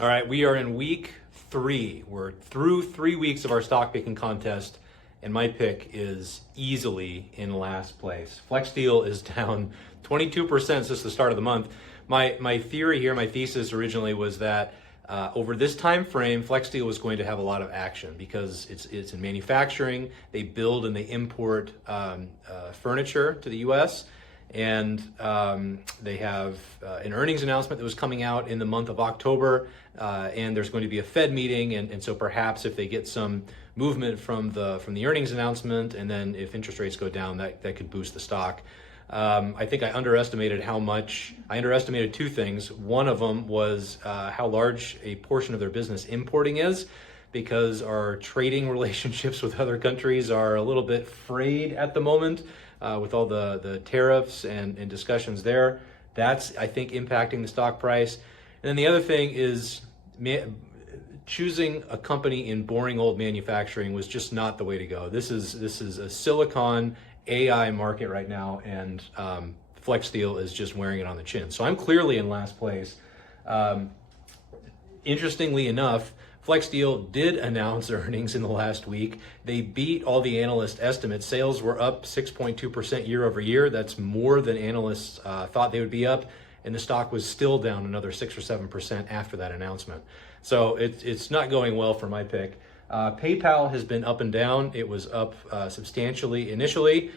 All right, we are in week 3. We're through 3 weeks of our stock picking contest, and my pick is easily in last place. FlexSteel is down 22% since the start of the month. My theory here, my thesis originally was that over this time frame, FlexSteel was going to have a lot of action because it's in manufacturing. They build and they import furniture to the U.S. And they have an earnings announcement that was coming out in the month of October, and there's going to be a Fed meeting, and so perhaps if they get some movement from the earnings announcement, and then if interest rates go down, that could boost the stock. I think I underestimated how much. I underestimated 2 things. One of them was how large a portion of their business importing is, because our trading relationships with other countries are a little bit frayed at the moment. With all the tariffs and discussions there. That's, I think, impacting the stock price. And then the other thing is choosing a company in boring old manufacturing was just not the way to go. This is a silicon AI market right now, and FlexSteel is just wearing it on the chin. So I'm clearly in last place. Interestingly enough, FlexSteel did announce earnings in the last week. They beat all the analyst estimates. Sales were up 6.2% year over year. That's more than analysts thought they would be up. And the stock was still down another 6 or 7% after that announcement. So it's not going well for my pick. PayPal has been up and down. It was up substantially initially.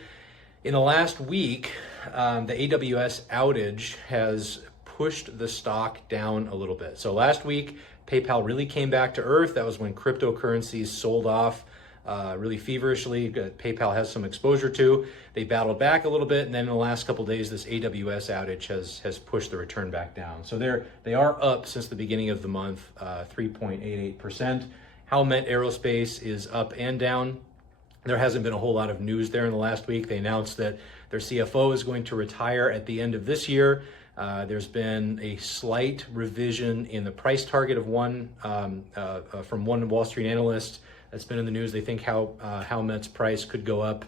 In the last week, the AWS outage has pushed the stock down a little bit. So last week, PayPal really came back to earth. That was when cryptocurrencies sold off really feverishly. PayPal has some exposure to. They battled back a little bit, and then in the last couple of days, this AWS outage has pushed the return back down. So they are up since the beginning of the month, 3.88%. Howmet Aerospace is up and down. There hasn't been a whole lot of news there in the last week. They announced that their CFO is going to retire at the end of this year. There's been a slight revision in the price target of from one Wall Street analyst that's been in the news. They think Howmet's price could go up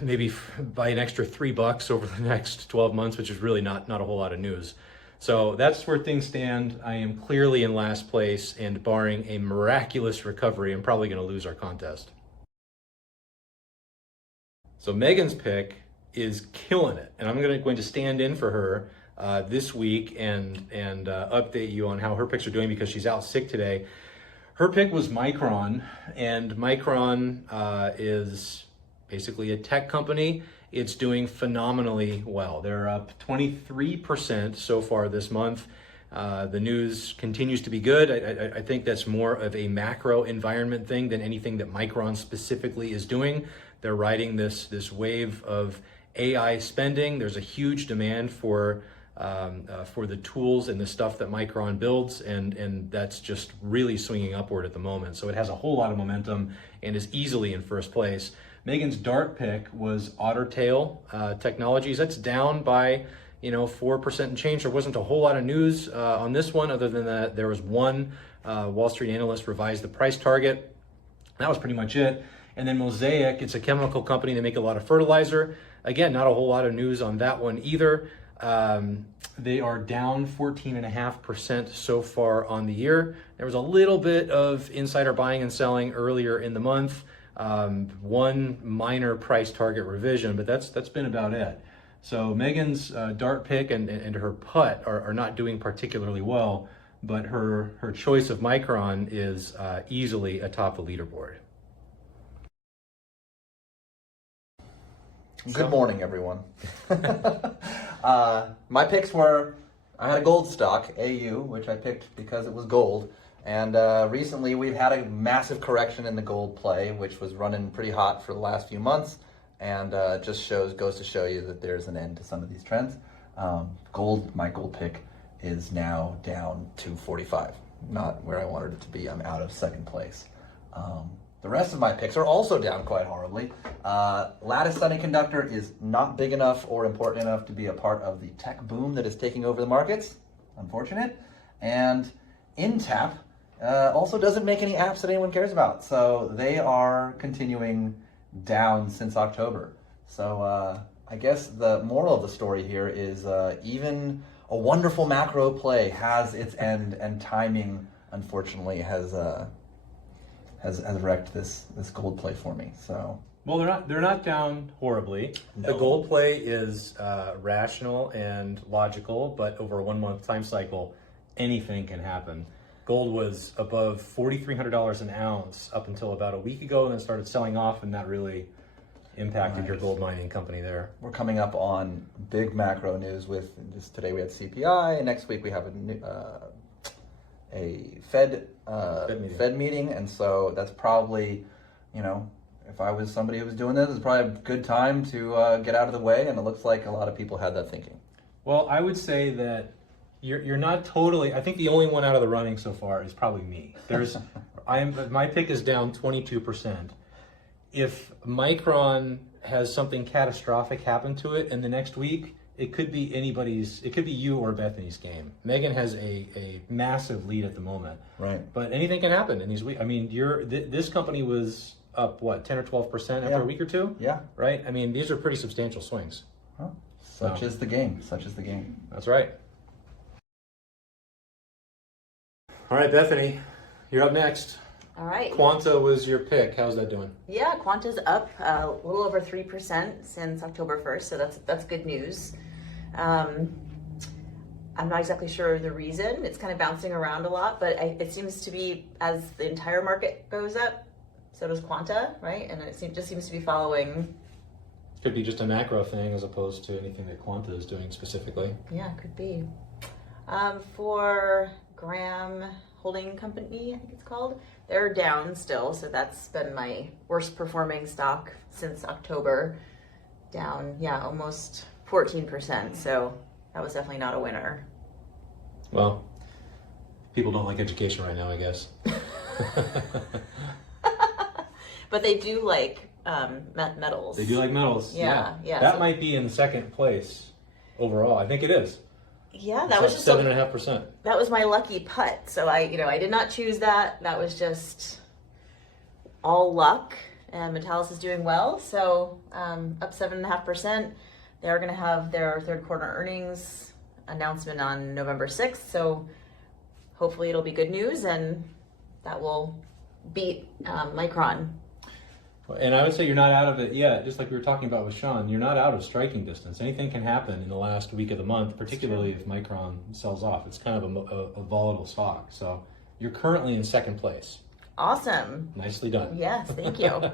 maybe by an extra $3 over the next 12 months, which is really not a whole lot of news. So that's where things stand. I am clearly in last place, and barring a miraculous recovery, I'm probably going to lose our contest. So Megan's pick is killing it, and I'm going to stand in for her this week and update you on how her picks are doing, because she's out sick today. Her pick was Micron, and Micron is basically a tech company. It's doing phenomenally well. They're up 23% so far this month. The news continues to be good. I think that's more of a macro environment thing than anything that Micron specifically is doing. They're riding this wave of AI spending. There's a huge demand for the tools and the stuff that Micron builds, and that's just really swinging upward at the moment. So it has a whole lot of momentum and is easily in first place. Megan's dart pick was Otter Tail Technologies. That's down by 4% and change. There wasn't a whole lot of news on this one, other than that there was one Wall Street analyst revised the price target. That was pretty much it. And then Mosaic, it's a chemical company. They make a lot of fertilizer. Again, not a whole lot of news on that one either. They are down 14.5% so far on the year. There was a little bit of insider buying and selling earlier in the month. One minor price target revision, but that's been about it. So Megan's dart pick and her putt are not doing particularly well, but her choice of Micron is easily atop the leaderboard. Good morning, everyone. My picks were, I had a gold stock, AU, which I picked because it was gold. And recently we've had a massive correction in the gold play, which was running pretty hot for the last few months. And just goes to show you that there's an end to some of these trends. My gold pick is now down to 45, not where I wanted it to be. I'm out of second place. The rest of my picks are also down quite horribly. Lattice Semiconductor is not big enough or important enough to be a part of the tech boom that is taking over the markets. Unfortunate. And Intap also doesn't make any apps that anyone cares about. So they are continuing down since October. So I guess the moral of the story here is even a wonderful macro play has its end, and timing, unfortunately, has wrecked this gold play for me. So. Well, they're not down horribly. No. The gold play is rational and logical, but over a 1 month time cycle, anything can happen. Gold was above $4,300 an ounce up until about a week ago, and then started selling off, and that really impacted your gold mining company there. We're coming up on big macro news with just today we had CPI, and next week we have a Fed meeting, and so that's probably, if I was somebody who was doing this, it's probably a good time to get out of the way, and it looks like a lot of people had that thinking. Well, I would say that you're not totally. I think the only one out of the running so far is probably me. My pick is down 22%. If Micron has something catastrophic happen to it in the next week, it could be you or Bethany's game. Mehgan has a massive lead at the moment. Right. But anything can happen in these weeks. I mean, this company was up, 10 or 12% after a week or two? Yeah. Right? I mean, these are pretty substantial swings. Well, such is the game. That's right. All right, Bethany, you're up next. All right. Quanta was your pick. How's that doing? Yeah, Quanta's up a little over 3% since October 1st, so that's good news. I'm not exactly sure the reason. It's kind of bouncing around a lot, but it seems to be as the entire market goes up, so does Quanta, right? And it just seems to be following. Could be just a macro thing as opposed to anything that Quanta is doing specifically. Yeah, could be. For Graham Holding Company, I think it's called, they're down still, so that's been my worst performing stock since October. Down, almost 14%, so that was definitely not a winner. Well, people don't like education right now, I guess. But they do like metals. They do like metals. Yeah. That so, might be in second place overall. I think it is. Yeah, that was just 7.5%. That was my lucky putt. So I did not choose that. That was just all luck. And Metallus is doing well, so up 7.5%. They are going to have their third quarter earnings announcement on November 6th. So hopefully it'll be good news, and that will beat Micron. And I would say you're not out of it yet. Just like we were talking about with Sean, you're not out of striking distance. Anything can happen in the last week of the month, particularly if Micron sells off. It's kind of a volatile stock. So you're currently in second place. Awesome. Nicely done. Yes, thank you.